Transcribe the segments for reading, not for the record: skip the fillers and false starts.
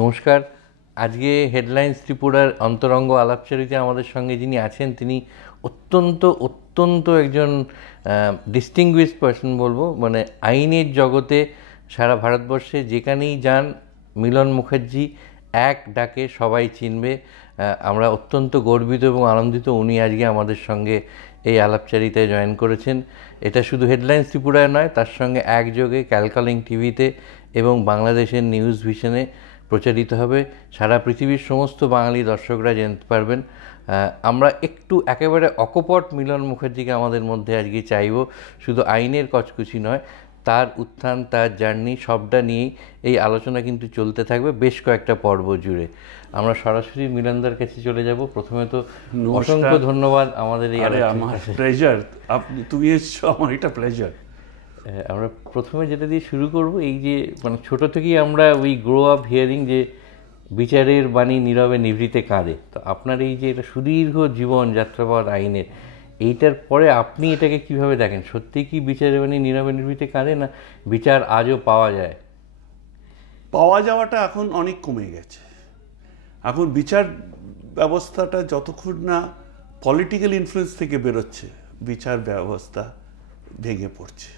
নমস্কার। আজকে হেডলাইন্স ত্রিপুরার অন্তরঙ্গ আলাপচারিতে আমাদের সঙ্গে যিনি আছেন তিনি অত্যন্ত অত্যন্ত একজন ডিস্টিংগুইশড পার্সন বলবো, মানে আইনের জগতে সারা ভারতবর্ষে যেখানেই যান মিলন মুখার্জি এক ডাকে সবাই চিনবে। আমরা অত্যন্ত গর্বিত এবং আনন্দিত উনি আজকে আমাদের সঙ্গে এই আলাপচারিতায় জয়েন করেছেন। এটা শুধু হেডলাইন্স ত্রিপুরায় নয়, তার সঙ্গে একযোগে ক্যালকালিং টিভিতে এবং বাংলাদেশের নিউজ ভিশনে প্রচারিত হবে। সারা পৃথিবীর সমস্ত বাঙালি দর্শকরা জানতে পারবেন। আমরা একটু একেবারে অকপট মিলন মুখার্জিকে আমাদের মধ্যে আজকে চাইব। শুধু আইনের কচকুচি নয়, তার উত্থান, তার জার্নি সবটা নিয়েই এই আলোচনা কিন্তু চলতে থাকবে বেশ কয়েকটা পর্ব জুড়ে। আমরা সরাসরি মিলনদার কাছে চলে যাব। প্রথমে তো অসংখ্য ধন্যবাদ আমাদের এই আমার প্লেজার, তুমি এসছো, আমার এটা প্লেজার। আমরা প্রথমে যেটা দিয়ে শুরু করব, এই যে মানে ছোট থেকেই আমরা উই গ্রো আপ হিয়ারিং যে বিচারের বাণী নীরবে নিভৃতে কাঁদে। তো আপনার এই যে এটা সুদীর্ঘ জীবন যাত্রাপথ আইনের, এইটার পরে আপনি এটাকে কিভাবে দেখেন? সত্যি কি বিচারের বাণী নীরবে নিভৃতে কাঁদে, না বিচার আজও পাওয়া যায়? পাওয়া যাওয়াটা এখন অনেক কমে গেছে। এখন বিচার ব্যবস্থাটা যতক্ষণ না পলিটিক্যাল ইনফ্লুয়েন্স থেকে বেরোচ্ছে, বিচার ব্যবস্থা ভেঙে পড়ছে।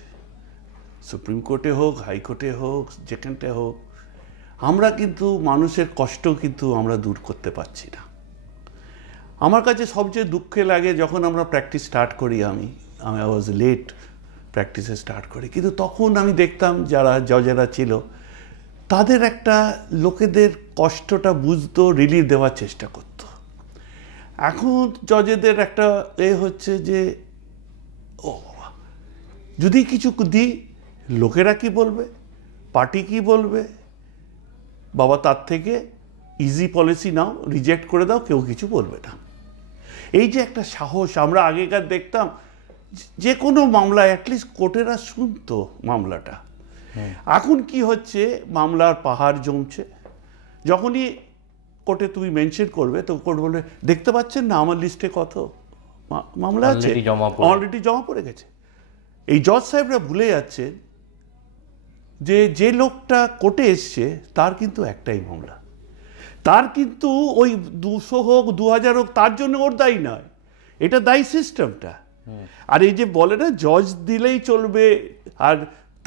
সুপ্রিম কোর্টে হোক, হাইকোর্টে হোক, যেখানটা হোক, আমরা কিন্তু মানুষের কষ্ট কিন্তু আমরা দূর করতে পারছি না। আমার কাছে সবচেয়ে দুঃখে লাগে যখন আমরা প্র্যাকটিস স্টার্ট করি, আমি ওয়াজ লেট প্র্যাকটিসে স্টার্ট করি, কিন্তু তখন আমি দেখতাম যারা জজেরা ছিল তাদের একটা লোকেদের কষ্টটা বুঝতো, রিলিফ দেওয়ার চেষ্টা করত। এখন জজেদের একটা হচ্ছে যে ও বাবা, যদি কিছু দিই লোকেরা কি বলবে, পার্টি কি বলবে, বাবা তার থেকে ইজি পলিসি নাও, রিজেক্ট করে দাও, কেউ কিছু বলবে না। এই যে একটা সাহস, আমরা আগেকার দেখতাম যে কোনো মামলা অ্যাটলিস্ট কোর্টেরা শুনতো মামলাটা। এখন কি হচ্ছে, মামলার পাহাড় জমছে। যখনই কোর্টে তুমি মেনশন করবে তো কোর্ট বলবে দেখতে পাচ্ছেন না আমার লিস্টে কত মামলা আছে, অলরেডি জমা পড়ে গেছে। এই জজ সাহেবরা ভুলে যাচ্ছে যে যে লোকটা কোর্টে এসছে তার কিন্তু একটাই মামলা, তার কিন্তু ওই 200 হোক 2000 হোক তার জন্য ওর দায়ী নয়, এটা দায়ী সিস্টেমটা। আর এই যে বলে না জজ দিলেই চলবে আর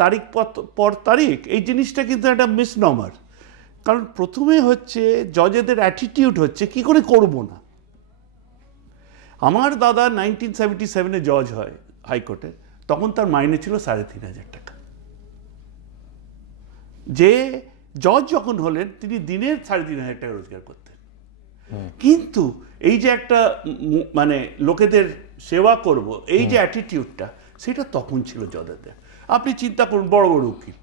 তারিখ পর তারিখ, এই জিনিসটা কিন্তু একটা মিসনমার। কারণ প্রথমে হচ্ছে জজেদের অ্যাটিটিউড হচ্ছে কি করে করব না। আমার দাদা 1977-এ জজ হয় হাইকোর্টে, তখন তার মাইনে ছিল 3500 টাকা। যে জজ যখন হলেন তিনি দিনের 3500 টাকা রোজগার করতেন। কিন্তু এই যে একটা মানে লোকেদের সেবা করব, এই যে অ্যাটিটিউডটা, সেটা তখন ছিল জজেদের। আপনি চিন্তা করুন, বড় বড় উকিল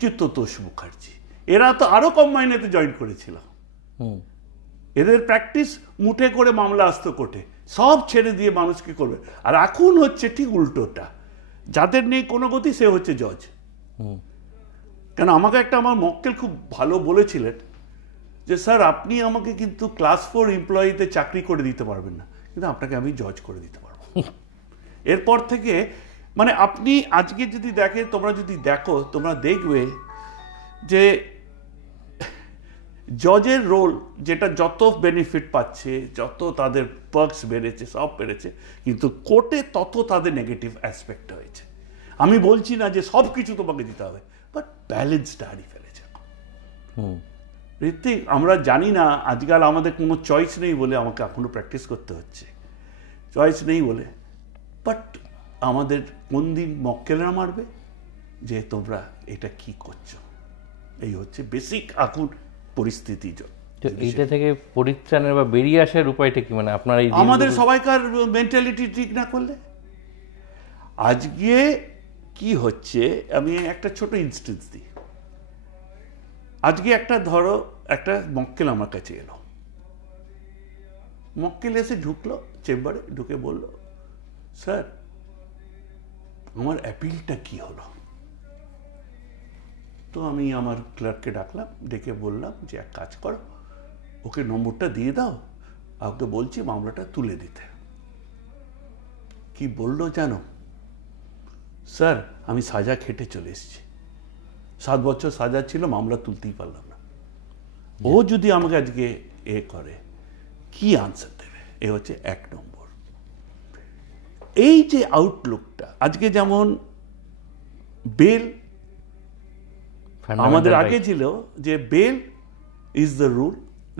চিত্ততোষ মুখার্জি, এরা তো আরো কম মাইনেতে জয়েন করেছিল। এদের প্র্যাকটিস মুঠে করে মামলা আসতো কোর্টে, সব ছেড়ে দিয়ে মানুষকে করবে। আর এখন হচ্ছে ঠিক উল্টোটা, যাদের নেই কোনো গতি সে হচ্ছে জজ। কেন আমাকে একটা আমার মক্কেল খুব ভালো বলেছিলেন যে স্যার আপনি আমাকে কিন্তু ক্লাস 4 এমপ্লয়িতে চাকরি করে দিতে পারবেন না, কিন্তু আপনাকে আমি জজ করে দিতে পারবো। এরপর থেকে মানে আপনি আজকে যদি দেখে, তোমরা যদি দেখো, তোমরা দেখবে যে জজের রোল যেটা যত বেনিফিট পাচ্ছে, যত তাদের পার্কস বেড়েছে, সব বেড়েছে, কিন্তু কোর্টে তত তাদের নেগেটিভ অ্যাসপেক্ট হয়েছে। আমি বলছি না যে সব কিছু তোমাকে দিতে হবে, বাট ব্যালেন্সটা হারিয়ে ফেলেছে ঋত্বিক। আমরা জানি না, আজকাল আমাদের কোনো চয়েস নেই বলে আমাকে এখনো প্র্যাকটিস করতে হচ্ছে, চয়েস নেই বলে। বাট আমাদের কোন দিন মক্কেলরা মারবে যে তোমরা এটা কি করছো, এই হচ্ছে বেসিক এখন পরিস্থিতি। এইটা থেকে পরিত্রাণের বা বেরিয়ে আসার উপায়টা কি? মানে আপনার এই আমাদের সবাইকার মেন্টালিটি ঠিক না করলে। আজকে কি হচ্ছে, আমি একটা ছোট ইনস্টেন্স দিই। আজকে একটা ধরো একটা মক্কেল আমার কাছে এলো, মক্কেল এসে ঢুকলো চেম্বারে, ঢুকে বলল স্যার আমার অ্যাপিলটা কি হলো। তো আমি আমার ক্লার্ককে ডাকলাম, ডেকে বললাম যে এক কাজ করো, ওকে নম্বরটা দিয়ে দাও, ওকে বলছি মামলাটা তুলে দিতে। কি বললো জানো, স্যার আমি সাজা খেটে চলে এসেছি, 7 বছর সাজা ছিল, মামলা তুলতেই পারলাম না। ও যদি আমাকে আজকে করে কি আনসার দেবে? এ হচ্ছে 1 নম্বর। এই যে আউটলুকটা আজকে যেমন বেল আমাদের আগে ছিল যে bail is the rule,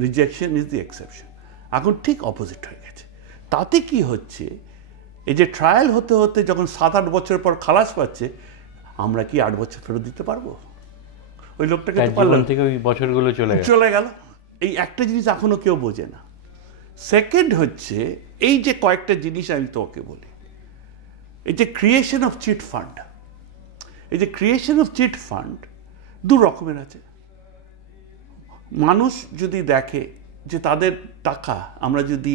rejection is the exception, এখন ঠিক অপোজিট হয়ে গেছে। তাতে কি হচ্ছে, এই যে ট্রায়াল হতে হতে যখন 7-8 বছর পর খালাস পাচ্ছে, আমরা কি 8 বছর ফেরত দিতে পারবো? ওই লোকটাকে থেকে ওই বছরগুলো চলে গেল। এই একটা জিনিস এখনো কেউ বোঝে না। সেকেন্ড হচ্ছে এই যে কয়েকটা জিনিস আমি তোকে বলি, এই যে ক্রিয়েশন অফ চিট ফান্ড, এই যে ক্রিয়েশন অফ চিট ফান্ড 2 রকমের আছে। মানুষ যদি দেখে যে তাদের টাকা আমরা যদি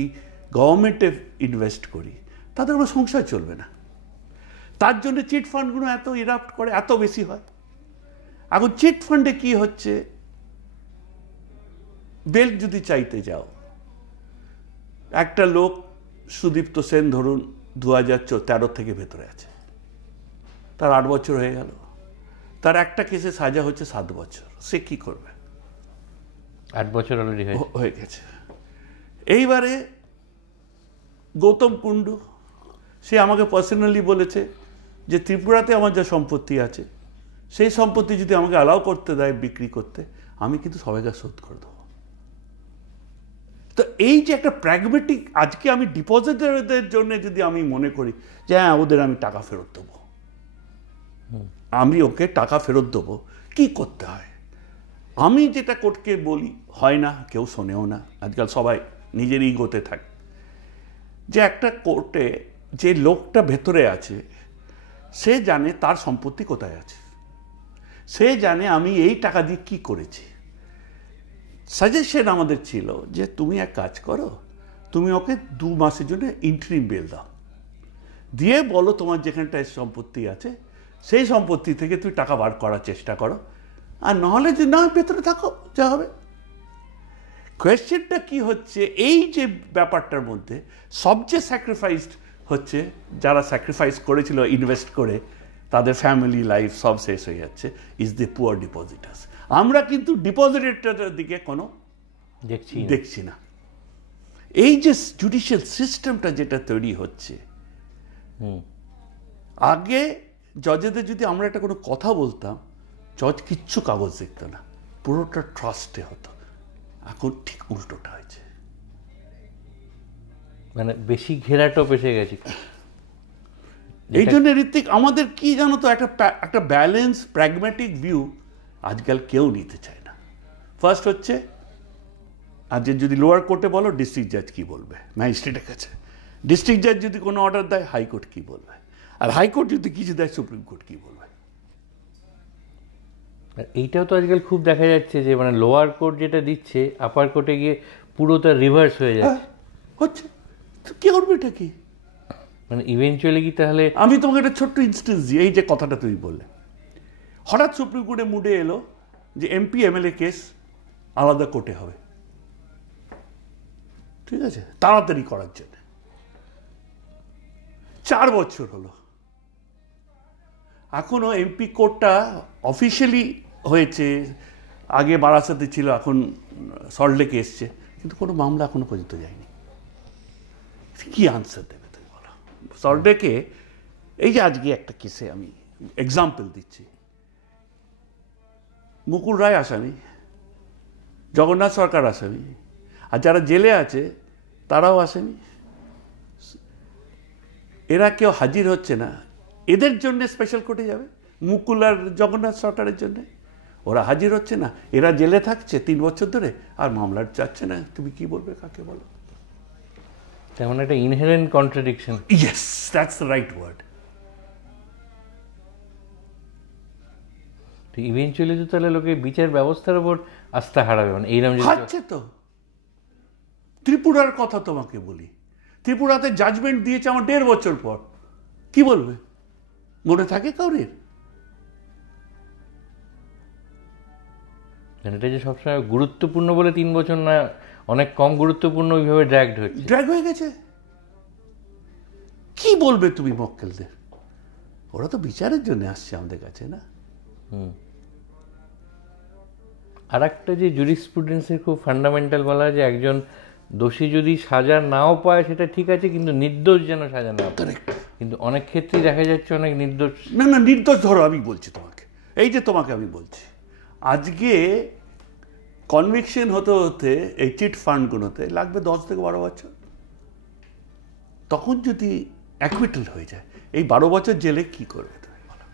গভর্নমেন্টে ইনভেস্ট করি তাদের কোনো সংসার চলবে না, তার জন্য চিট ফান্ডগুলো এত ইরাপ্ট করে, এত বেশি হয়। এখন চিট ফান্ডে কি হচ্ছে, বেল যদি চাইতে যাও, একটা লোক সুদীপ্ত সেন ধরুন 2013 থেকে ভেতরে আছে, তার 8 বছর হয়ে গেল, তার একটা কেসে সাজা হচ্ছে 7 বছর, সে কি করবে? 8 বছর অলরেডি হয়ে গেছে। এইবারে গৌতম কুণ্ডু, সে আমাকে পার্সোনালি বলেছে যে ত্রিপুরাতে আমার যা সম্পত্তি আছে সেই সম্পত্তি যদি আমাকে অ্যালাউ করতে দেয় বিক্রি করতে, আমি কিন্তু সবাইকে শোধ করে দেবো। তো এই যে একটা প্র্যাগমেটিক, আজকে আমি ডিপোজিটরদের জন্য যদি আমি মনে করি যে হ্যাঁ ওদের আমি টাকা ফেরত দেবো, আমি ওকে টাকা ফেরত দেবো, কি করতে হয়? আমি যেটা কোর্টকে বলি, হয় না, কেউ শোনেও না, আজকাল সবাই নিজের ইগোতে থাকে, যে একটা কোর্টে যে লোকটা ভেতরে আছে সে জানে তার সম্পত্তি কোথায় আছে, সে জানে আমি এই টাকা দিয়ে কি করেছি। সাজেশন আমাদের ছিল যে তুমি এক কাজ করো, তুমি ওকে 2 মাসের জন্য ইন্টারিম বেল দাও, দিয়ে বলো তোমার যেখানটায় সম্পত্তি আছে সেই সম্পত্তি থেকে তুমি টাকা বার করার চেষ্টা করো, আর নাহলে যে না ভেতরে থাকো, যা হবে। কোয়েশ্চেনটা কি হচ্ছে, এই যে ব্যাপারটার মধ্যে সবচেয়ে স্যাক্রিফাইসড হচ্ছে যারা স্যাক্রিফাইস করেছিল ইনভেস্ট করে, তাদের ফ্যামিলি লাইফ সব শেষ হয়ে যাচ্ছে, ইজ দ্য পুয়ার ডিপোজিটার্স। আমরা কিন্তু ডিপোজিটরটার দিকে কোনো দেখছি না। এই যে জুডিশিয়াল সিস্টেমটা যেটা তৈরি হচ্ছে, আগে জজেদের যদি আমরা একটা কোনো কথা বলতাম, জজ কিচ্ছু কাগজ দেখত না, পুরোটা ট্রাস্টে হতো। এখন ঠিক উল্টোটা হয়েছে, মানে বেশি ঘেরাটোপ এসে গেছে। এই জন্য ঋত্বিক আমাদের কি জানো তো, একটা ব্যালেন্স প্র্যাগম্যাটিক ভিউ আজকাল কেউ নিতে চায় না। ফার্স্ট হচ্ছে, আর যদি লোয়ার কোর্টে বলো ডিস্ট্রিক্ট জাজ কি বলবে ম্যাজিস্ট্রেটের কাছে, ডিস্ট্রিক্ট জাজ যদি কোনো অর্ডার দেয় হাইকোর্ট কি বলবে, আর হাইকোর্ট যদি কিছু দেয় সুপ্রিম কোর্ট কি বলবে। এইটাও তো আজকাল খুব দেখা যাচ্ছে যে মানে লোয়ার কোর্ট যেটা দিচ্ছে আপার কোর্টে গিয়ে পুরো তার রিভার্স হয়ে যাচ্ছে। হচ্ছে কি করবে এটা কি, মানে ইভেনচুয়ালি কি তাহলে আমি তোমাকে একটা ছোট্ট ইনস্টেন্স দিই, এই যে কথাটা তুমি বললে, হঠাৎ সুপ্রিম কোর্টে মুডে এলো যে এমপি এমএলএ কেস আলাদা কোর্টে হবে, ঠিক আছে, তাড়াতাড়ি করার জন্য। 4 বছর হলো, এখনো এমপি কোর্টটা অফিসিয়ালি হয়েছে, আগে বারাসাতে ছিল, এখন সল্টলেকে এসছে, কিন্তু কোনো মামলা এখনো পর্যন্ত যায়নি। কি আনসার দেবে তুমি বলো? সল্টলেকে এই যে আজকে একটা কেসে আমি এক্সাম্পল দিচ্ছি, মুকুল রায় আসামি, জগন্নাথ সরকার আসামি, আর যারা জেলে আছে তারাও আসামি। এরা কেউ হাজির হচ্ছে না, এদের জন্য স্পেশাল কোর্টে যাবে, মুকুল আর জগন্নাথ সরকারের জন্য ওরা হাজির হচ্ছে না, এরা জেলে থাকছে 3 বছর ধরে, আর মামলার যাচ্ছে না। তুমি কি বলবে, কাকে বলো? তেমন একটা inherent contradiction. Yes, that's the right word. তো ইভেনচুয়ালি তো তাহলে লোকে বিচার ব্যবস্থার উপর আস্থা হারাবে, মানে এইরকম হারছে তো। ত্রিপুরার কথা তোমাকে বলি, ত্রিপুরাতে জাজমেন্ট দিয়েছে আমার 1.5 বছর পর, কি বলবে? মনে থাকে কাউরের? এটা যে সবসময় গুরুত্বপূর্ণ বলে 3 বছর না, অনেক কম গুরুত্বপূর্ণ ওইভাবে ড্র্যাগ হয়ে গেছে। কি বলবে তুমি মক্কেলদের? ওরা তো বিচারের জন্য আসছে আমাদের কাছে না। আর একটা যে জুরিসপ্রুডেন্সের খুব ফান্ডামেন্টাল বলা হয় যে একজন দোষী যদি সাজা নাও পায় সেটা ঠিক আছে, কিন্তু নির্দোষ যেন সাজা না পায়। কিন্তু অনেক ক্ষেত্রেই দেখা যাচ্ছে অনেক নির্দোষ। না না, নির্দোষ ধরো, আমি বলছি তোমাকে, এই যে তোমাকে আমি বলছি, আজকে কনভিকশন হতে হতে এই চিট ফান্ডগুলোতে লাগবে 10 থেকে 12 বছর। তখন যদি অ্যাকুইটাল হয়ে যায়, এই 12 বছর জেলে কি করবে তুমি বলো?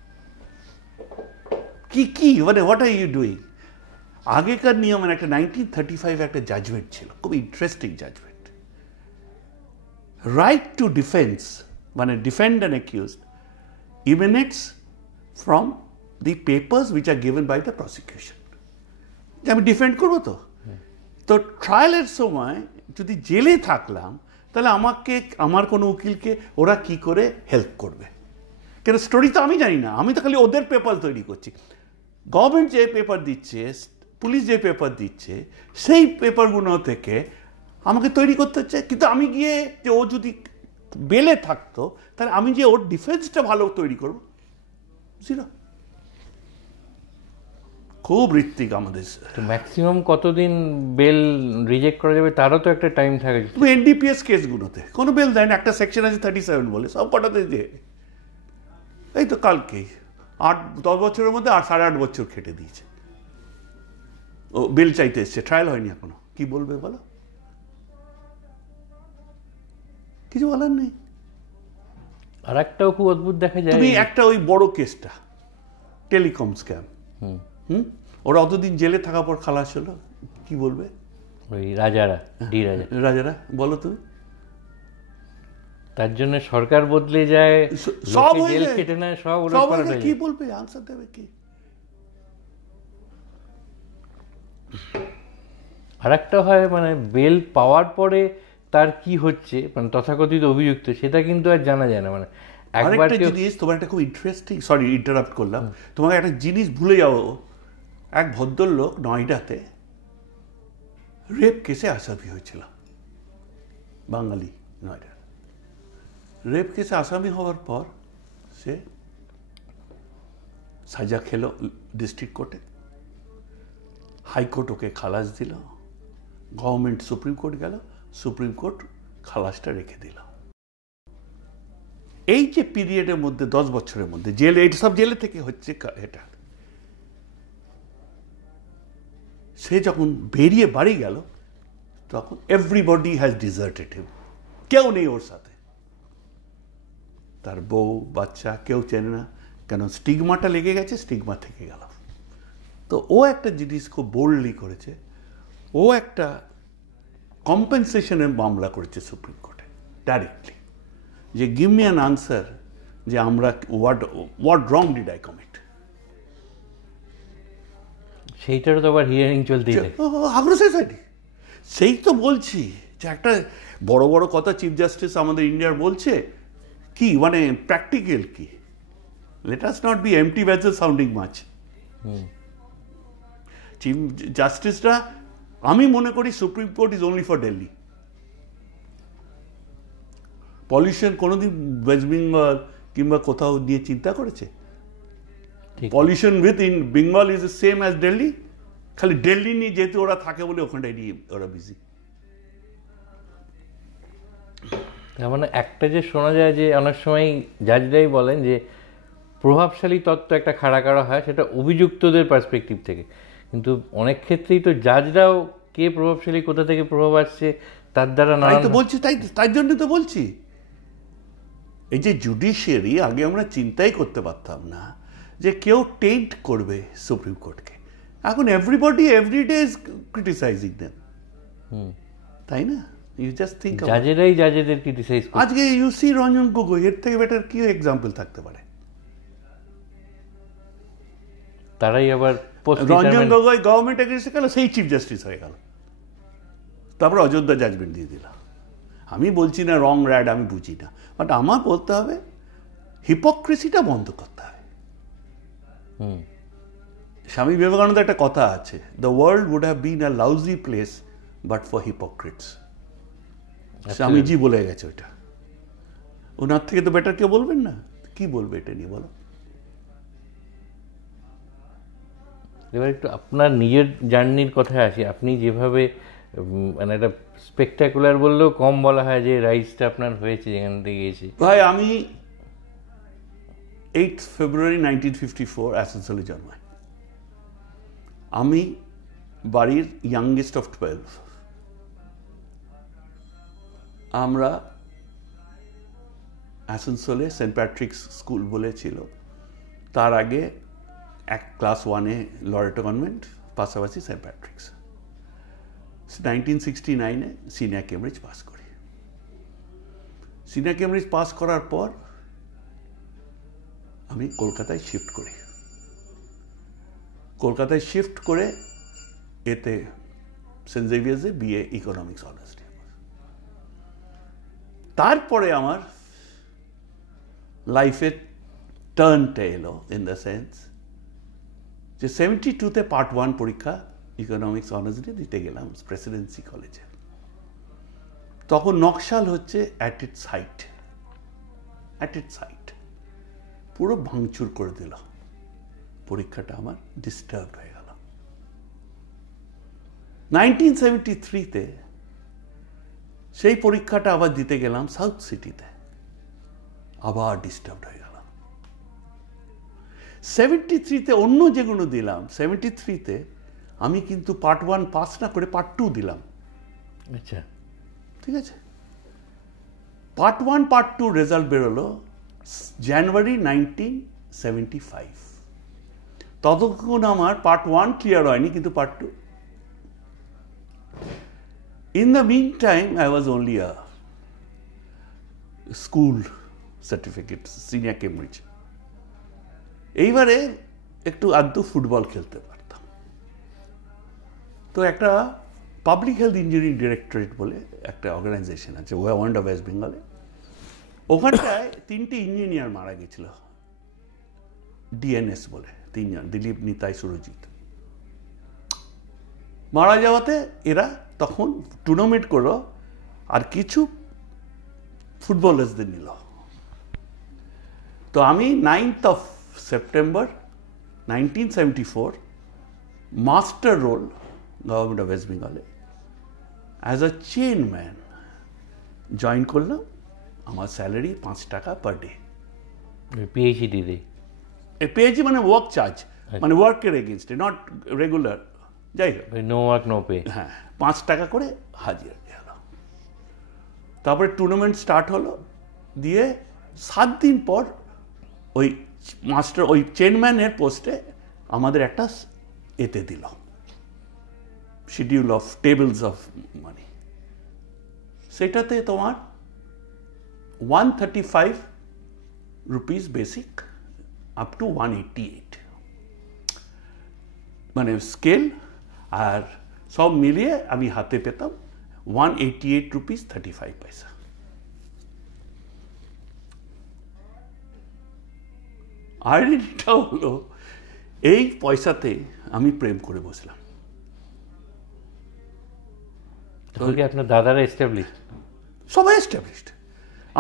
কি মানে হোয়াট আর ইউ ডুইং? আগেকার নিয়মের একটা 1935 একটা জাজমেন্ট ছিল, খুব interesting judgement. Right to defence, মানে defend an accused, emanates from the papers which are given by the prosecution. যে আমি ডিফেন্ড করবো, তো ট্রায়ালের সময় যদি জেলে থাকলাম তাহলে আমাকে, আমার কোনো উকিলকে ওরা কি করে হেল্প করবে? কেন স্টোরি তো আমি জানি না, আমি তো খালি ওদের পেপার তৈরি করছি। গভর্নমেন্ট যে পেপার দিচ্ছে, পুলিশ যে পেপার দিচ্ছে, সেই পেপারগুলো থেকে আমাকে তৈরি করতে হচ্ছে। কিন্তু আমি গিয়ে যে ও যদি বেলে থাকতো তাহলে আমি যে ওর ডিফেন্সটা ভালো তৈরি করব, জিরো। খুব ঋত্বিক আমাদের। ম্যাক্সিমাম কতদিন বেল রিজেক্ট করা যাবে তারও তো একটা টাইম থাকে। তুমি এনডিপিএস কেসগুলোতে কোনো বেল দেয় না, একটা সেকশন আছে 37 বলে, সব কটাতে যে এই তো কালকেই 8-10 বছরের মধ্যে 8.5 বছর খেটে দিয়েছে। ও বেল চাইতে এসছে, ট্রায়াল হয়নি এখনো, কি বলবে বলো? কিছু বলার নেই। আর একটাও খুব অদ্ভুত দেখা যায়, তুমি একটা ওই বড় কেসটা টেলিকম স্ক্যাম, ওরা অতদিন জেলে থাকার পর খালাস হলো, কি বলবে? ওই রাজারা, রাজারা, বলো তুমি। তার জন্য সরকার বদলে যায়, সব জেল কেটে নেয়, সব কি বলবে? আনসার দেবে কি? আর একটা হয় মানে বেল পাওয়ার পরে তার কি হচ্ছে, মানে তথাকথিত অভিযুক্ত, সেটা কিন্তু আর জানা যায় না। মানে একবার জিনিস তোমার একটা খুব ইন্টারেস্টিং, সরি ইন্টারাপ্ট করলাম, তোমাকে একটা জিনিস ভুলে যাও। এক ভদ্রলোক নয়ডাতে রেপ কেসে আসামি হয়েছিল, বাঙালি, নয়ডা। রেপ কেসে আসামি হওয়ার পর সে সাজা খেল ডিস্ট্রিক্ট কোর্টে, হাইকোর্ট ওকে খালাস দিল, গভর্নমেন্ট সুপ্রিম কোর্ট গেল, সুপ্রিম কোর্ট খালাসটা রেখে দিল। এই যে পিরিয়ডের মধ্যে 10 বছরের মধ্যে জেলে, এটা সব জেলে থেকে হচ্ছে। এটা সে যখন বেরিয়ে বাড়ি গেল তখন এভরিবডি হ্যাজ ডিজার্টেড হিম, কেউ নেই ওর সাথে, তার বউ বাচ্চা কেউ চেনে না, কেন স্টিগমাটা লেগে গেছে, স্টিগমা থেকে গেল। তো ও একটা জিনিস খুব বোল্ডলি করেছে, ও একটা কম্পেনসেশনের মামলা করেছে সুপ্রিম কোর্টে ডাইরেক্টলি, যে গিভ মি অ্যান আনসার, যে আমরা what wrong did I commit. সেইটারও তো আবার হিয়ারিং চলতেই থাকে। আগ্রহ সোসাইটি, সেই তো বলছি যে একটা বড় বড় কথা চিফ জাস্টিস আমাদের ইন্ডিয়ার বলছে, কি মানে প্র্যাকটিক্যাল কি? Let us not be empty vessel sounding much. Chief জাস্টিসরা, আমি মনে করি supreme court is only for Delhi. Pollution কোনোদিন ওয়েস্ট বেঙ্গল কিংবা কোথাও নিয়ে চিন্তা করেছে? Pollution within Bengal is the same as Delhi, খালি দিল্লি নিয়ে যেহেতু ওরা থাকে বলে ওখানটায় নিয়ে ওরা বিজি। তার মানে একটা যে শোনা যায় যে অনেক সময় জাজরাই বলেন যে প্রভাবশালী তত্ত্ব একটা খাড়া করা হয় সেটা অভিযুক্তদের পার্সপেক্টিভ থেকে, কিন্তু অনেক ক্ষেত্রেই তো জাজরাও কে প্রভাবশালী, কোথা থেকে প্রভাব আসছে তার দ্বারা না। তো বলছি, তাই জন্য তো বলছি, এই যে জুডিশিয়ারি, আগে আমরা চিন্তাই করতে পারতাম না যে কেউ টেন্ট করবে সুপ্রিম কোর্টকে। এখন everybody everyday is criticising them, তাই না? ইউ জাস্ট থিঙ্ক, জাজেরাই জাজেদের ক্রিটিসাইজ করে। আজকে ইউসি রঞ্জন গগৈ, এর থেকে বেটার কি এক্সাম্পল থাকতে পারে? তারাই আবার রঞ্জন গগৈ গভর্নমেন্ট এগেন্সটে গেল, সেই চিফ জাস্টিস হয়ে গেল, তারপরে অযোধ্যা জাজমেন্ট দিয়ে দিল। আমি বলছি না রং রাইট, আমি বুঝি না, বাট আমার বলতে হবে হিপোক্রেসিটা বন্ধ করতে হবে। স্বামী বিবেকানন্দ একটা কথা আছে, the world would have been a lousy place but for hypocrites. Swamiji বলে গেছে ওইটা, ওনার থেকে তো বেটার কেউ বলবেন না। কি বলবে এটা নিয়ে বলো? এবার একটু আপনার নিজের জার্নির কথায় আসি। আপনি যেভাবে মানে একটা স্পেকটাকুলার বললেও কম বলা হয় যে রাইজটা আপনার হয়েছে যেখান থেকে এসে। ভাই আমি 8 ফেব্রুয়ারি 1954 আসানসোলে জন্মাই। আমি বাড়ির ইয়াংগেস্ট অফ 12। আমরা আসানসোলে সেন্ট প্যাট্রিক্স স্কুল বলে ছিল, তার আগে এক ক্লাস 1-এ লরেটো কনভেন্ট, পাশাপাশি সেন্ট প্যাট্রিক্স। 1969-এ সিনিয়র কেমব্রিজ পাস করি। সিনিয়র কেমব্রিজ পাস করার পর আমি কলকাতায় শিফট করি। কলকাতায় শিফট করে এতে সেন্ট জেভিয়ার্সে বিএ ইকোনমিক্স অনার্স নিয়ে। তারপরে আমার লাইফের টার্নটা এলো ইন দ্য সেন্স যে 72-তে পার্ট 1 পরীক্ষা ইকোনমিক্স অনার্স নিয়ে দিতে গেলাম প্রেসিডেন্সি কলেজে। তখন নকশাল হচ্ছে অ্যাট ইটস হাইট, পুরো ভাঙচুর করে দিল। পরীক্ষাটা আমার ডিস্টার্ব হয়ে গেল। 1973-তে সেই পরীক্ষাটা আবার দিতে গেলাম সাউথ সিটিতে, আবার ডিস্টার্ব হয়ে গেল। 73-তে অন্য যেগুলো দিলাম, 73-তে আমি কিন্তু পার্ট 1 পাস না করে পার্ট 2 দিলাম। আচ্ছা, ঠিক আছে। পার্ট 1 পার্ট 2 রেজাল্ট বেরোলো জানুয়ারি 1975। ততক্ষণ আমার পার্ট 1 ক্লিয়ার হয়নি, কিন্তু part 2। In the meantime I was only a school certificate senior Cambridge. এইবারে একটু আধটু ফুটবল খেলতে পারতাম। তো একটা পাবলিক হেলথ ইঞ্জিনিয়ারিং ডিরেক্টরেট বলে একটা অর্গানাইজেশন আছে ওয়ান্ডা ওয়েস্ট বেঙ্গলে। ওখানটায় 3টে ইঞ্জিনিয়ার মারা গেছিল, ডিএনএস বলে 3জন, দিলীপ, নিতাই, সুরজিৎ। মারা যাওয়াতে এরা তখন টুর্নামেন্ট করলো আর কিছু ফুটবলার্সদের নিল। তো আমি 9th of September 1974 master role government of West বেঙ্গলে অ্যাজ আ চেইনম্যান জয়েন করলাম। আমার স্যালারি 5 টাকা পার ডে। পিএইচডি পেয়েছি মানে ওয়ার্ক চার্জ, মানে ওয়ার্কের এগেনস্টে, নট রেগুলার। যাই হোক, নো ওয়ার্ক নো পে। হ্যাঁ, 5 টাকা করে হাজিরা গেল। তারপরে টুর্নামেন্ট স্টার্ট হলো, দিয়ে 7 দিন পর ওই মাস্টার, ওই চেয়ারম্যানের পোস্টে আমাদের একটা এতে দিল, schedule of tables of money. সেটাতে তোমার 135 রুপিস বেসিক আপ টু 188, মানে স্কেল আর সব মিলিয়ে আমি হাতে পেতাম 188 রুপিস 35 পয়সা। আইডেন্টিটা হলো এই পয়সাতে আমি প্রেম করে বসলাম। তখন কি আপনার দাদারা এস্টাবলিশড? সবাই এস্টাবলিশড,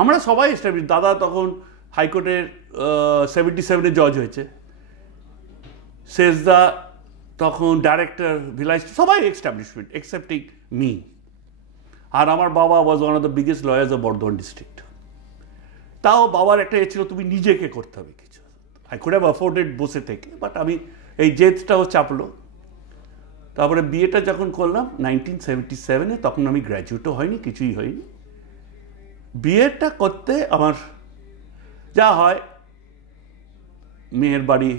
আমরা সবাই এস্টাবলিশড। দাদা তখন হাইকোর্টের 77-এ জজ হয়েছে, শেষদা তখন ডাইরেক্টর, ভিলাইজ, সবাই এস্টাবলিশমেন্ট এক্সেপ্টিং মি। আর আমার বাবা was one of the biggest lawyers of Bardhaman district. তাও বাবার একটা এ ছিল, তুমি নিজেকে করতে হবে কিছু। আই কুড হ্যাভ অ্যাফোর্ডেড বসে থেকে, বাট আমি এই জেদটাও চাপলো। তারপরে বিয়েটা যখন করলাম 1977-এ, তখন আমি গ্র্যাজুয়েটও হয়নি, কিছুই হয়নি। বিয়েটা করতে আমার যা হয়, মেয়ের বাড়ি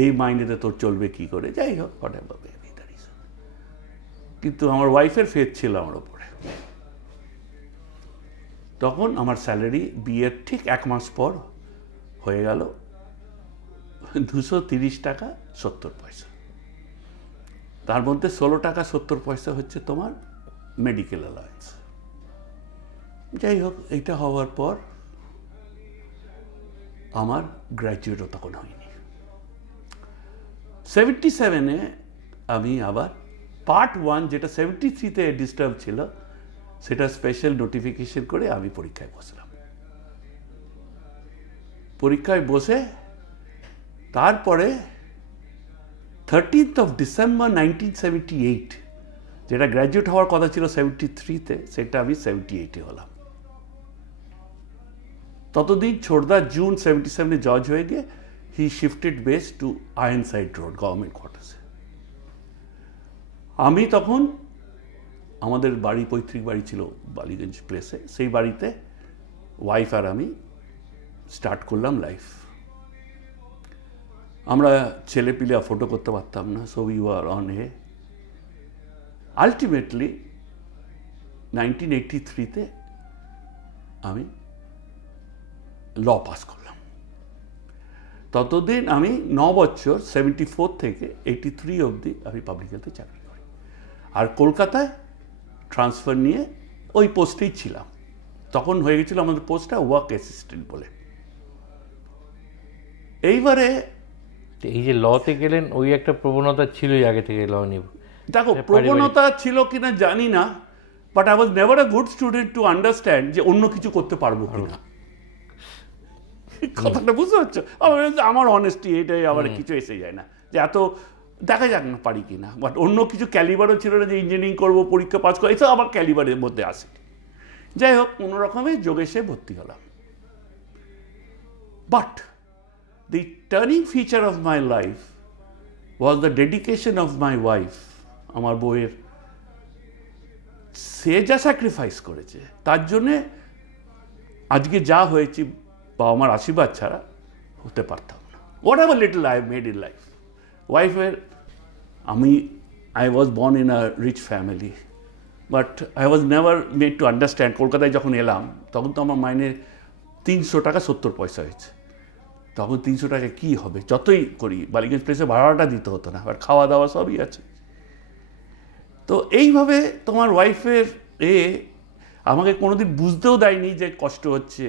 এই মাইন্ডেতে তোর চলবে কি করে, যাই হোক, কিন্তু আমার ওয়াইফের ফেথ ছিল আমার ওপরে। তখন আমার স্যালারি বিয়ের ঠিক 1 মাস পর হয়ে গেল 230 টাকা 70 পয়সা। তার মধ্যে 16 টাকা 70 পয়সা হচ্ছে তোমার মেডিকেল অ্যালায়েন্স। যাই হোক, এইটা হওয়ার পর আমার গ্র্যাজুয়েটও তখন হয়নি। 77-এ আমি আবার পার্ট 1, যেটা 73-তে ডিস্টার্ব ছিল, সেটা স্পেশাল নোটিফিকেশন করে আমি পরীক্ষায় বসলাম। পরীক্ষায় বসে তারপরে 13th of December 1978, যেটা গ্র্যাজুয়েট হওয়ার কথা ছিল 73-তে, সেটা আমি 78-এ হলাম। ততদিন ছোটদা জুন 77-এ জজ হয়ে গিয়ে he shifted base to Ironside road government কোয়ার্টার্সে। আমি তখন আমাদের বাড়ি, পৈতৃক বাড়ি ছিল বালিগঞ্জ প্লেসে, সেই বাড়িতে ওয়াইফ আর আমি স্টার্ট করলাম লাইফ। আমরা ছেলে পিলে ফটো করতে পারতাম না, so we were on a. Ultimately 1983-তে আমি ল পাস করলাম। ততদিন আমি 9 বছর 74 থেকে 83 অবধি আমি পাবলিক হেলথে চাকরি করি, আর কলকাতায় ট্রান্সফার নিয়ে ওই পোস্টেই ছিলাম। তখন হয়ে গেছিল আমাদের পোস্টটা ওয়ার্ক অ্যাসিস্ট্যান্ট বলে। এইবারে এই যে লতে গেলেন, ওই একটা প্রবণতা ছিলই আগে থেকে ল নিয়ে। দেখো, প্রবণতা ছিল কিনা জানি না, but I was never a good student to understand যে অন্য কিছু করতে পারবো কিনা। কথাটা বুঝতে পারছো? আমার অনেস্টি এটাই, আবার কিছু এসে যায় না যে এত দেখা যাক না পারি কিনা, বাট অন্য কিছু ক্যালিবারও ছিল না যে ইঞ্জিনিয়ারিং করবো, পরীক্ষা পাস করবো, এসব আমার ক্যালিবারের মধ্যে আসে। যাই হোক, কোনো রকমে যোগেশে ভর্তি হলাম। But the turning feature of my life was the dedication of my wife, আমার বউয়ের। সে যা স্যাক্রিফাইস করেছে তার জন্যে আজকে যা হয়েছি বাবা মার আশীর্বাদ ছাড়া হতে পারতাম না। What ever little I have made in life, ওয়াইফের I was born in a rich family, but I was never made to understand. কলকাতায় যখন এলাম তখন তো আমার মাইনে 300 টাকা 70 পয়সা হয়েছে। তখন 300 টাকা কী হবে, যতই করি বালিগঞ্জ প্লেসে ভাড়াটা দিতে হতো না, আর খাওয়া দাওয়া সবই আছে। তো এইভাবে তোমার ওয়াইফের আমাকে কোনোদিন বুঝতেও দেয়নি যে কষ্ট হচ্ছে।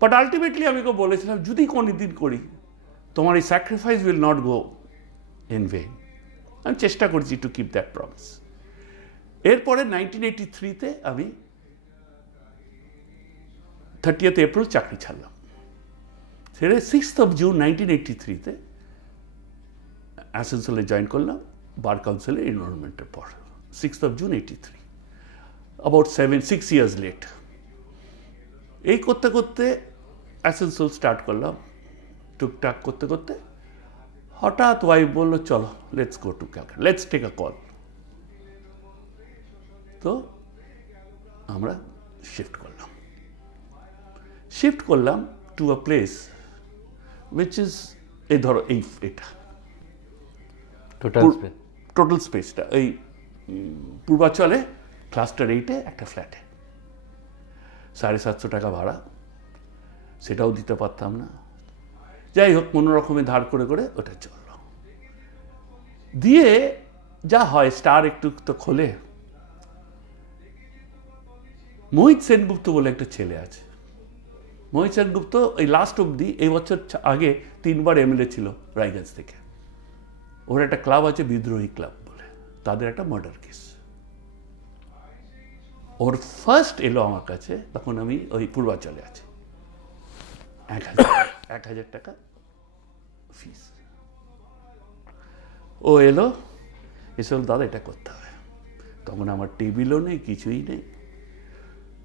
বাট আলটিমেটলি আমি ওকে বলেছিলাম, যদি কোনো দিন করি তোমার এই sacrifice will not go in vein. আমি চেষ্টা করছি টু কিপ দ্যাট প্রমিস। এরপরে 1983-তে আমি 30th এপ্রিল চাকরি ছাড়লাম। সেটা 6th of June 1983-তে আসানসোলে জয়েন করলাম বার কাউন্সিলে এনরোলমেন্টের পর। 6th of June 83, about 6 years late. এই করতে করতে আসানসোল স্টার্ট করলাম, টুকটাক করতে করতে হঠাৎ ওয়াইফ বললো, চলো let's go to Calcutta, let's take a call. তো আমরা শিফট করলাম to a place which is এই ধরো এটা টোটাল স্পেসটা এই পূর্বাচলে ক্লাস্টার 8-এ একটা ফ্ল্যাটে, 750 টাকা ভাড়া, সেটাও দিতে পারতাম না। যাই হোক, কোনো রকমে ধার করে করে ওটা চললো। দিয়ে যা হয়, স্টার একটু তো খোলে। মোহিত সেনগুপ্ত বলে একটা ছেলে আছে। মোহিত সেনগুপ্ত এই লাস্ট অবধি, এই বছর আগে 3 বার এমএলএ ছিল রায়গঞ্জ থেকে। ওর একটা ক্লাব আছে বিদ্রোহী ক্লাব বলে, তাদের একটা মার্ডার কেস। ওর ফার্স্ট এলো আমার কাছে, তখন আমি ওই পূর্বাচলে আছি, 1,000 টাকা ফিস। ও এলো, এসে বলল, দাদা এটা করতে হবে। তখন আমার টেবিলও নেই, কিছুই নেই।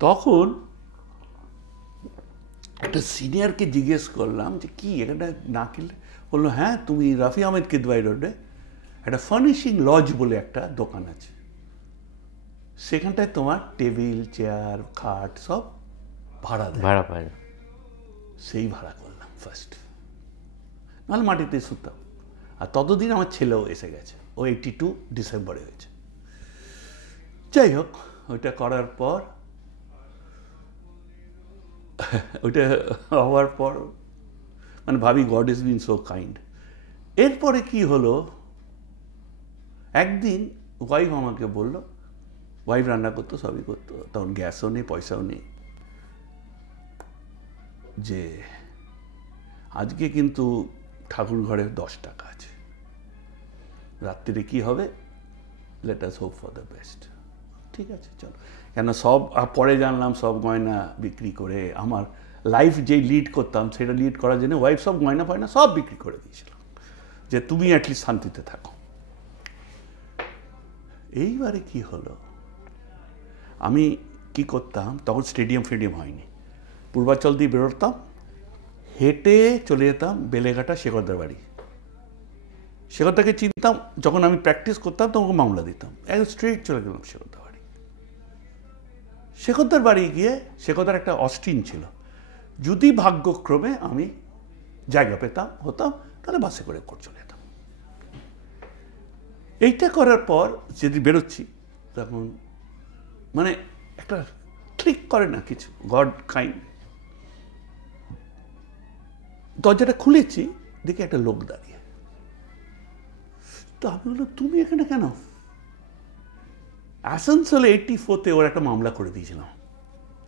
তখন একটা সিনিয়রকে জিজ্ঞেস করলাম যে কি এখানটা না কিনলে? বললো, হ্যাঁ, তুমি রাফি আহমেদ কিদওয়াই রোডে একটা ফার্নিশিং লজ বলে একটা দোকান আছে, সেখানটায় তোমার টেবিল, চেয়ার, খাট সব ভাড়া পায়। সেই ভাড়া করলাম ফার্স্ট, নাহলে মাটিতে শুতাম। আর ততদিন আমার ছেলেও এসে গেছে, ও 82 ডিসেম্বরে হয়েছে। যাই হোক, ওইটা করার পর, ওইটা হওয়ার পর মানে ভাবি, god is bin so kind. এরপরে কি হলো, একদিন ওয়াইফ আমাকে বলল, ওয়াইফ রান্না করতো, সবই করতো, তখন গ্যাসও নেই, পয়সাও নেই, যে আজকে কিন্তু ঠাকুর ঘরে 10 টাকা আছে, রাত্রিরে কি হবে, let us hope for the best. ঠিক আছে, চলো। কেন সব পরে জানলাম সব গয়না বিক্রি করে, আমার লাইফ যেই লিড করতাম সেটা লিড করার জন্য ওয়াইফ সব গয়না ফয়না সব বিক্রি করে দিয়েছিল। যে তুমি অ্যাটলিস্ট শান্তিতে থাকো। এইবারে কি হলো, আমি কি করতাম, তখন স্টেডিয়াম ফেডিয়াম হয়নি, পূর্বাচল দিয়ে বেরোতাম, হেঁটে চলে যেতাম বেলেঘাটা শেখরদার বাড়ি। শেখরদাকে চিনতাম, যখন আমি প্র্যাকটিস করতাম তখন মামলা দিতাম, একদম স্ট্রেট চলে গেলাম শেখরদার বাড়ি। শেখরদার বাড়ি গিয়ে, শেখরদার একটা অস্টিন ছিল, যদি ভাগ্যক্রমে আমি জায়গা পেতাম হতাম, তাহলে বাসে করে চলে যেতাম। এইটা করার পর যদি বেরোচ্ছি, তখন মানে একটা ক্লিক করে না কিছু, গড কাইন্ড। দরজাটা খুলেছি, দেখি একটা লোক দাঁড়িয়ে। তো আমি বললাম, তুমি এখানে কেন? আসানসোলে 84-তে ওর একটা মামলা করে দিয়েছিলাম,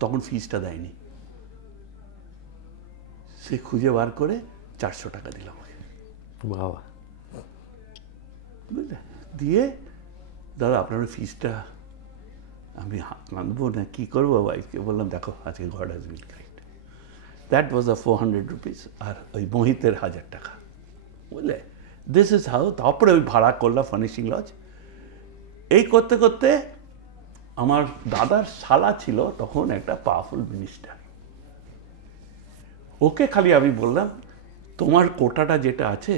তখন ফিজটা দেয়নি। সে খুঁজে বার করে 400 টাকা দিলাম ওকে। বাবা, বুঝলে, দিয়ে দাদা আপনার ফিজটা, আমি কাঁদবো না কি করবো, ওয়াইফকে বললাম দেখো আজকে God has been kind, that was a 400 rupees, আর ওই মোহিতের 1000 টাকা। বুঝলে, দিস ইজ হাউ। তারপরে ওই ভাড়া করলাম ফার্নিশিং লজ। এই করতে করতে আমার দাদার শালা ছিল তখন একটা পাওয়ারফুল মিনিস্টার, ওকে খালি আমি বললাম তোমার কোটাটা যেটা আছে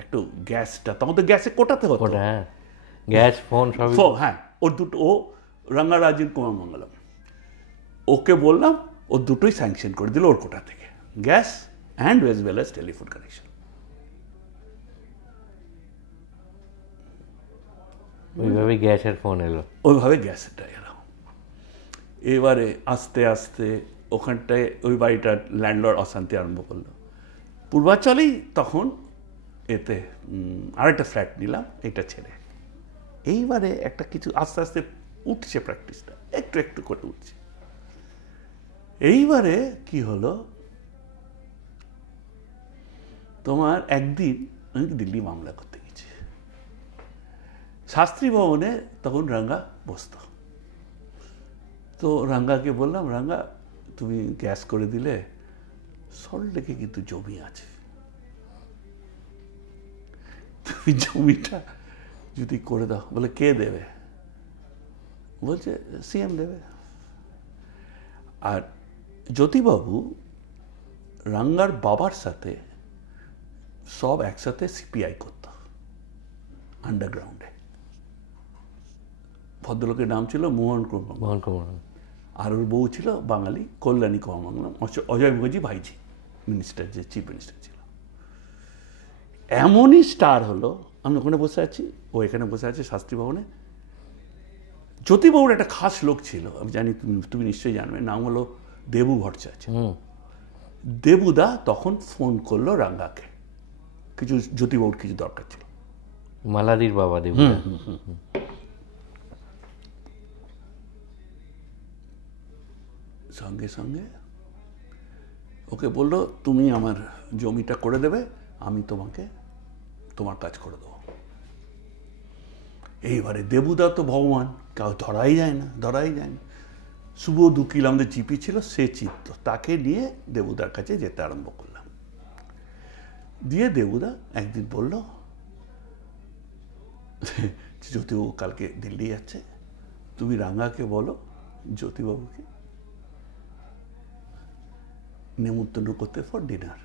একটু গ্যাসটা, তখন তো গ্যাসে কোটাতে হতো, হ্যাঁ, গ্যাস ফোন সবই। হ্যাঁ, ওর দুটো, ও রঙ্গারাজন কুমার মঙ্গলম, ওকে বললাম ও দুটোই স্যাংশন করে দিল ওর কোটা থেকে, gas and as well as telephone connection. ওইভাবে গ্যাসের ফোন এলো। ওইভাবে গ্যাসটা এলাম। এবারে আস্তে আস্তে ওখানটায় ওই বাড়িটার ল্যান্ডলর্ড অশান্তি আরম্ভ করলো। পূর্বাচলেই তখন এতে আরেকটা ফ্ল্যাট নিলাম এটা ছেড়ে। এইবারে একটা কিছু আস্তে আস্তে উঠছে, প্র্যাকটিসটা একটু একটু করে উঠছে। এইবারে কি হলো, তোমার একদিন আমি দিল্লি মামলা করতে গেছি, শাস্ত্রী ভবনে তখন রাঙ্গা বসত। তো রাঙ্গাকে বললাম, রাঙ্গা তুমি গ্যাস করে দিলে, সল্টলেকে কিন্তু জমি আছে, তুমি জমিটা যদি করে দাও। বলে কে দেবে? বলছে সিএম দেবে। আর জ্যোতিবাবু রাঙ্গার বাবার সাথে সব একসাথে সিপিআই করত আন্ডারগ্রাউন্ডে। ভদ্রলোকের নাম ছিল মোহন কুমার, আর ওর বউ ছিল বাঙালি কল্যাণী কুমার, অজয় মুখার্জি ভাইজি মিনিস্টার, যে চিফ মিনিস্টার ছিল। এমনই স্টার হলো, আমি ওখানে বসে আছি, ও এখানে বসে আছে শাস্ত্রী ভবনে। জ্যোতিবাবুর একটা খাস লোক ছিল, আমি জানি তুমি নিশ্চয়ই জানবে, নাম হলো দেবু ভট্টাচার্য। দেবুদা তখন ফোন করলো রাঙ্গাকে, কিছু জ্যোতিবাবুর কিছু দরকার ছিল। মালাদির বাবা দেবু। সঙ্গে সঙ্গে ওকে বললো তুমি আমার জমিটা করে দেবে, আমি তোমাকে তোমার কাজ করে দেবো। এইবারে দেবুদা তো ভগবান, কাউ ধরাই যায় না। শুভ দুকিল আমাদের জিপি ছিল, সে চিত্ত, তাকে নিয়ে দেবুদার কাছে যেতে আরম্ভ করলাম। দিয়ে দেবুদা একদিন বলল, জ্যোতিবাবু কালকে দিল্লি যাচ্ছে, তুমি রাঙ্গাকে বলো জ্যোতিবাবুকে নেমন্তন্ন করতে ফর ডিনার।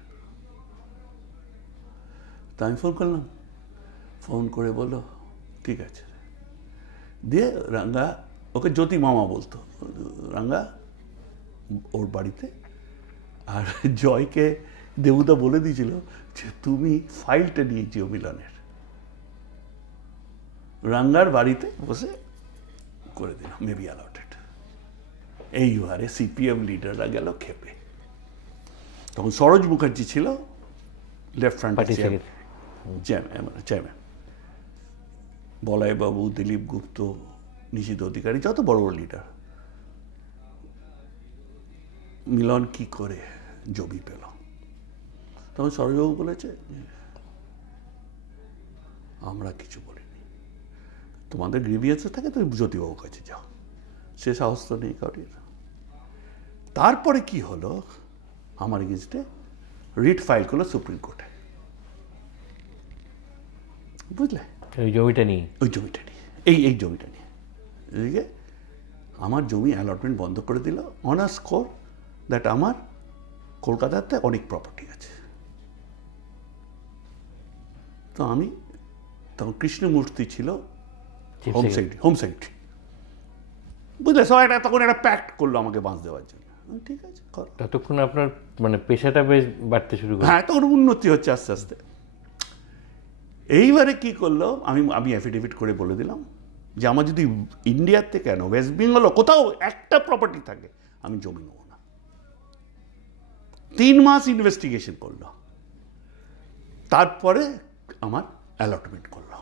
তা আমি ফোন করলাম, ফোন করে বললো ঠিক আছে। দিয়ে রাঙ্গা, ওকে জ্যোতি মামা বলতো, রাঙ্গা ওর বাড়িতে। আর জয়কে দেবুদা বলে দিয়েছিল যে তুমি ফাইলটা নিয়েছিও মিলনের, রাঙ্গার বাড়িতে বসে করে দিলাম, মেবি অ্যালটেড। এইবারে সিপিএম লিডাররা গেল খেপে। তখন সরোজ মুখার্জি ছিল লেফট ফ্রন্ট চেয়ারম্যান, বলাইবাবু, দিলীপ গুপ্ত, নিশিত অধিকারী, যত বড় বড় লিডার। মিলন কি করে জমি পেল? তখন সরোজবাবু বলেছে আমরা কিছু বলিনি, তোমাদের গ্রিভিয়েন্স থাকে তুমি জ্যোতিবাবুর কাছে যাও, সে সাহস তো নেই কাউরির। তারপরে কি হলো, আমার এগেনস্টে রিট ফাইল করলো সুপ্রিম কোর্টে। বুঝলে, ওই জমিটা নিয়ে, ওই জমিটা নিয়ে, এই জমিটা নিয়ে। এদিকে আমার জমি অ্যালটমেন্ট বন্ধ করে দিল অন আ স্কোর দ্যাট আমার কলকাতাতে অনেক প্রপার্টি আছে। তো আমি তখন কৃষ্ণমূর্তি ছিল হোম সেক্রেটারি, বুঝলে, সবাই তখন একটা প্যাক্ট করলো আমাকে বাঁশ দেওয়ার জন্য। ঠিক আছে, ততক্ষণ আপনার মানে পেশাটা বেশ বাড়তে শুরু করে। হ্যাঁ, তখন উন্নতি হচ্ছে আস্তে আস্তে। এইবারে কি করলো, আমি অ্যাফিডেভিট করে বলে দিলাম যে আমার যদি ইন্ডিয়াতে কেন ওয়েস্ট বেঙ্গলও কোথাও একটা প্রপার্টি থাকে আমি জমি নেব না। 3 মাস ইনভেস্টিগেশন করলো, তারপরে আমার অ্যালটমেন্ট করলো।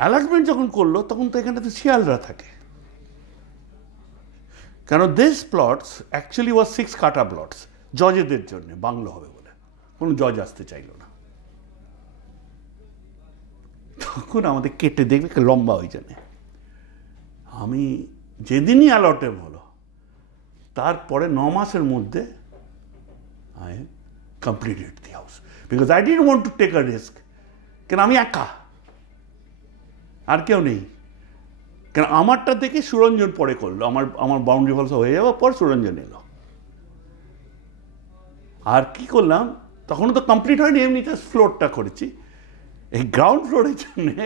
অ্যালটমেন্ট যখন করলো তখন তো এখানটাতে শিয়ালরা থাকে, কেন দিস প্লটস অ্যাকচুয়ালি ওয়াজ 6 কাটা প্লটস জজেদের জন্য, বাংলো হবে বলে, কোনো জজ আসতে চাইল না। তখন আমাদের কেটে দেখবে লম্বা হয়ে যাবে। আমি যেদিনই অ্যালটেম হলো তারপরে 9 মাসের মধ্যে I completed the house, because I didn't want to take a risk. কেন আমি একা, আর কেউ নেই। কেন আমারটা দেখে সুরঞ্জন পরে করলো, আমার বাউন্ডারি ফলস হয়ে যাওয়ার পর সুরঞ্জন এলো। আর কি করলাম, তখনও তো কমপ্লিট হয়নি, এমনিতে ফ্লোরটা করেছি। এই গ্রাউন্ড ফ্লোরের জন্যে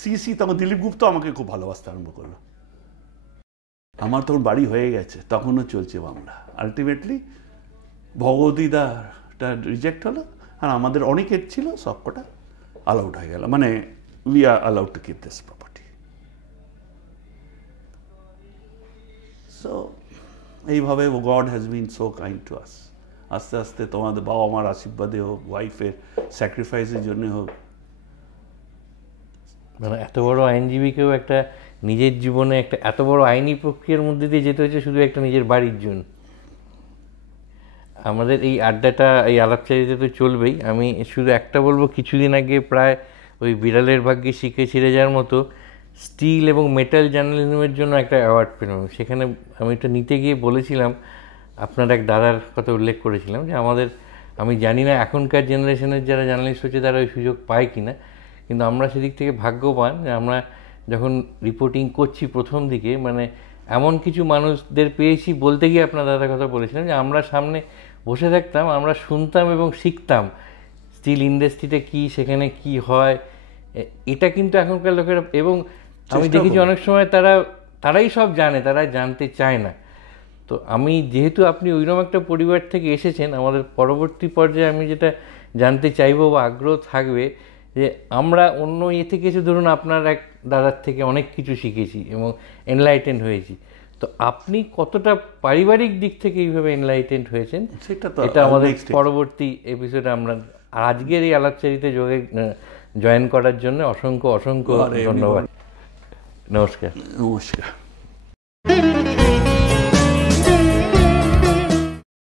সিসি তখন দিলীপ গুপ্ত আমাকে খুব ভালোবাসতে আরম্ভ করলো। আমার তখন বাড়ি হয়ে গেছে, তখনও চলছে মামলা। আলটিমেটলি ভগবতীদাটা রিজেক্ট হলো, আর আমাদের অনেকের ছিল, সবকটা অ্যালাউড হয়ে গেল, মানে we are allowed to keep this property. So এইভাবে God has been so kind to us. আস্তে আস্তে তোমাদের বাবা মার আশীর্বাদে হোক, ওয়াইফের স্যাক্রিফাইসের জন্য হোক, মানে এত বড় আইনজীবীকেও একটা নিজের জীবনে একটা এত বড় আইনি প্রক্রিয়ার মধ্যে দিয়ে যেতে হচ্ছে শুধু একটা নিজের বাড়ির জন্য। আমাদের এই আড্ডাটা, এই আলাপচারিতা তো চলবেই। আমি শুধু একটা বলবো, কিছুদিন আগে প্রায় ওই বিড়ালের ভাগ্যে শিখে ছিঁড়ে যাওয়ার মতো স্টিল এবং মেটাল জার্নালিজমের জন্য একটা অ্যাওয়ার্ড পেলাম। সেখানে আমি এটা নিতে গিয়ে বলেছিলাম, আপনার এক দাদার কথা উল্লেখ করেছিলাম যে আমাদের, আমি জানি না এখনকার জেনারেশনের যারা জার্নালিস্ট হচ্ছে তারা ওই সুযোগ পায় কি না, কিন্তু আমরা সেদিক থেকে ভাগ্যবান যে আমরা যখন রিপোর্টিং করছি প্রথম দিকে, মানে এমন কিছু মানুষদের পেয়েছি। বলতে গিয়ে আপনার দাদার কথা বলেছিলাম যে আমরা সামনে বসে থাকতাম, আমরা শুনতাম এবং শিখতাম স্টিল ইন্ডাস্ট্রিতে কি, সেখানে কি হয়। এটা কিন্তু এখনকার লোকেরা, এবং আমি দেখেছি অনেক সময় তারাই সব জানে, তারা জানতে চায় না। তো আমি যেহেতু আপনি ওইরকম একটা পরিবার থেকে এসেছেন, আমাদের পরবর্তী পর্যায়ে আমি যেটা জানতে চাইবো বা আগ্রহ থাকবে যে আমরা অন্য থেকে এসে, ধরুন আপনার এক দাদার থেকে অনেক কিছু শিখেছি এবং এনলাইটেন্ড হয়েছি, তো আপনি কতটা পারিবারিক দিক থেকে এইভাবে এনলাইটেন্ড হয়েছেন এটা আমাদের পরবর্তী এপিসোডে আমরা। আর আজকের এই আলাপচারিতে জয়েন করার জন্য অসংখ্য অসংখ্য ধন্যবাদ। নমস্কার। নমস্কার।